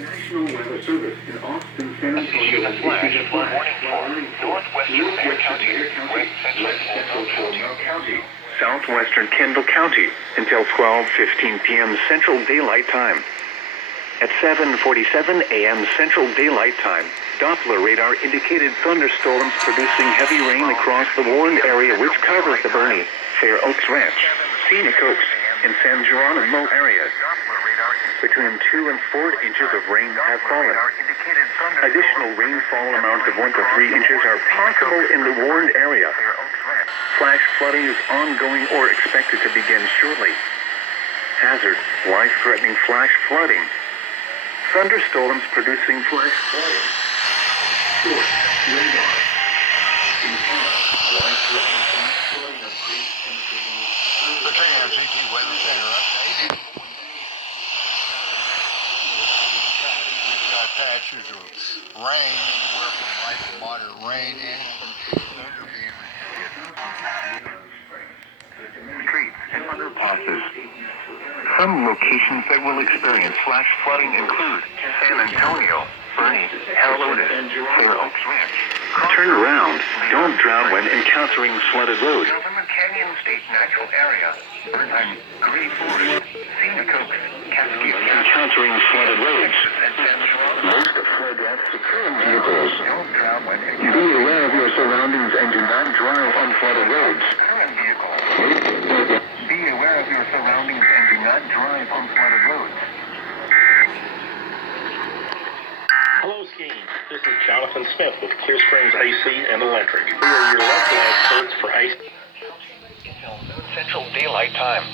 National Weather Service in Austin, San Antonio. The flash warning for northwestern Bear County, west central County, southwestern Kendall County until 12:15 p.m. Central Daylight Time. At 7:47 a.m. Central Daylight Time, Doppler radar indicated thunderstorms producing heavy rain across the warned area which covers the Bernie, Fair Oaks Ranch, Scenic Oaks, and San Geronimo areas. Between 2 and 4 inches of rain have fallen. Additional rainfall amounts of 1 to 3 inches are possible in the warned area. Flash flooding is ongoing or expected to begin shortly. Hazard, life-threatening flash flooding. Thunderstorms producing flash flooding. Short radar. Life-threatening flash flooding of great intensity. The KMLR Weather Center updated. Patches of rain, anywhere from light to moderate rain, and some thunder being reported. Streets and underpasses. Some locations that will experience flash flooding include San Antonio, Bernie, Helotes, Fair Oaks Ranch. Turn around. Don't drown when encountering flooded roads. Government Canyon State Natural Area, Bernheim, Green Forest, Scenic Oaks, Cascade. Encountering flooded roads. And San Geronimo. Most flood routes occur in vehicles. Don't drown when Be aware of your surroundings and do not drive on flooded roads. current vehicles. Be aware of your surroundings and do not drive on flooded roads. Hello, Skiing. This is Jonathan Smith with Clear Springs AC and Electric. We are your local experts for AC. Until noon Central Daylight Time.